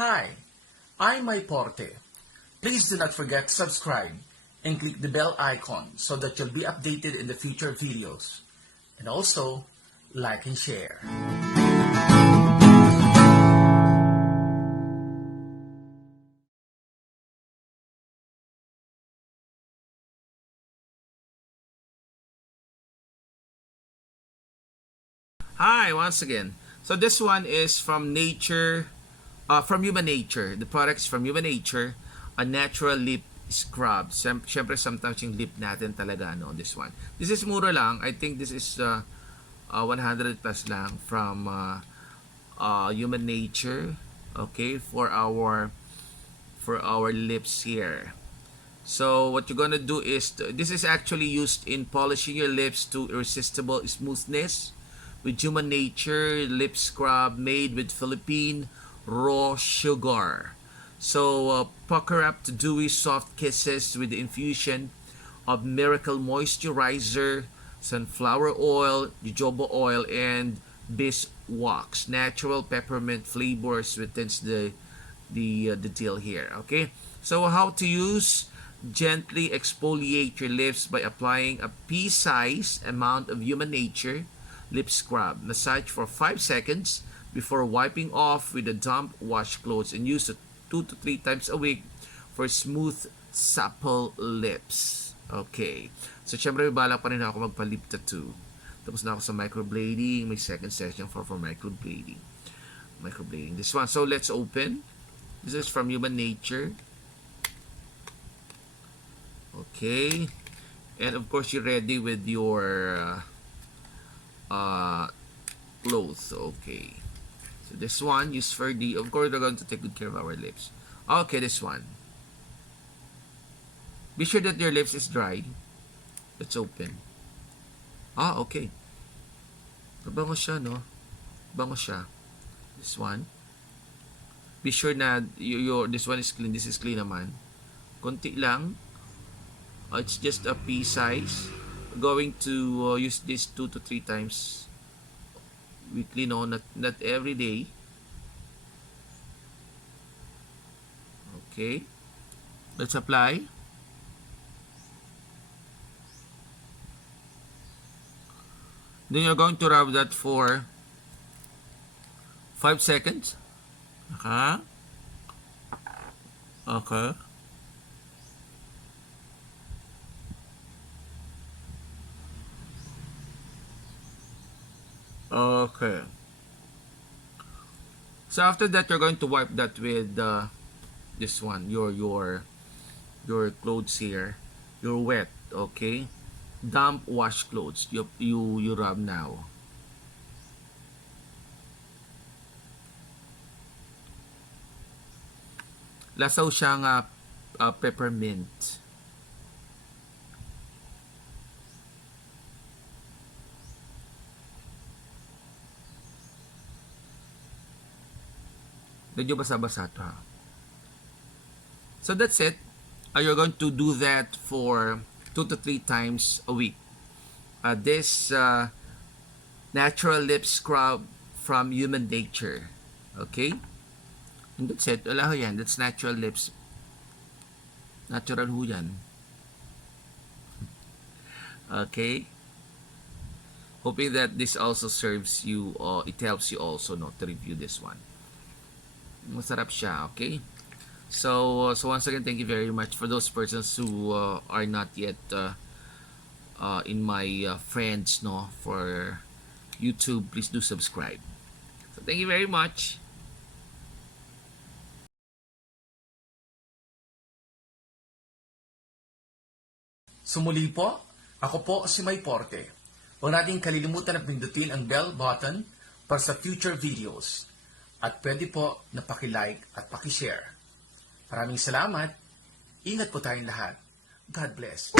Hi, I'm May Porte. Please do not forget to subscribe and click the bell icon so that you'll be updated in the future videos. And also, like and share. Hi, once again. So this one is from Nature, from Human Nature. The product is from Human Nature, a natural lip scrub. Siyempre, sometimes yung lip natin talaga, no, this one. This is mura lang. I think this is 100 plus lang from Human Nature. Okay, for our lips here. So what you're gonna do is, this is actually used in polishing your lips to irresistible smoothness with Human Nature lip scrub made with Philippine raw sugar. So pucker up to dewy soft kisses with the infusion of Miracle Moisturizer, sunflower oil, jojoba oil, and beeswax. Natural peppermint flavor sweetens the deal here. Okay, so how to use: gently exfoliate your lips by applying a pea-sized amount of Human Nature lip scrub. Massage for 5 seconds before wiping off with a damp washcloth, and use it 2 to 3 times a week for smooth, supple lips. Okay. So, syempre, balak pa rin ako magpa-lip tattoo. Tapos na ako sa microblading. May second session for microblading. This one. So, let's open. This is from Human Nature. Okay. And, of course, you're ready with your clothes. Okay. So, this one, use for the... Of course, we're going to take good care of our lips. Okay, this one. Be sure that your lips is dry. Let's open. Okay. Mabango siya, no? Bango siya. This one. Be sure na this one is clean. This is clean naman. Konti lang. It's just a pea size. We're going to use this 2 to 3 times weekly, no? Not every day. Okay. Let's apply. Then you're going to rub that for 5 seconds. Okay. Okay. Okay. So after that, you're going to wipe that with this one, your clothes here. You're wet, okay? Damp wash clothes. You rub now. Lasaw siyang peppermint. Medyo basa-basa to, ha. So that's it. You're going to do that for 2 to 3 times a week. This natural lip scrub from Human Nature. Okay? And that's it. Wala ho yan. That's natural lips. Natural ho yan. Okay? Hoping that this also serves you, or it helps you also, no, to review this one. Masarap siya, okay? So once again, thank you very much for those persons who are not yet in my friends, no, for YouTube. Please do subscribe. So thank you very much. Sumuli po, ako po si May Porte. Huwag natin kalilimutan na pindutin ang bell button para sa future videos. At pwede po na paki-like at paki-share. Maraming salamat. Ingat po tayong lahat. God bless.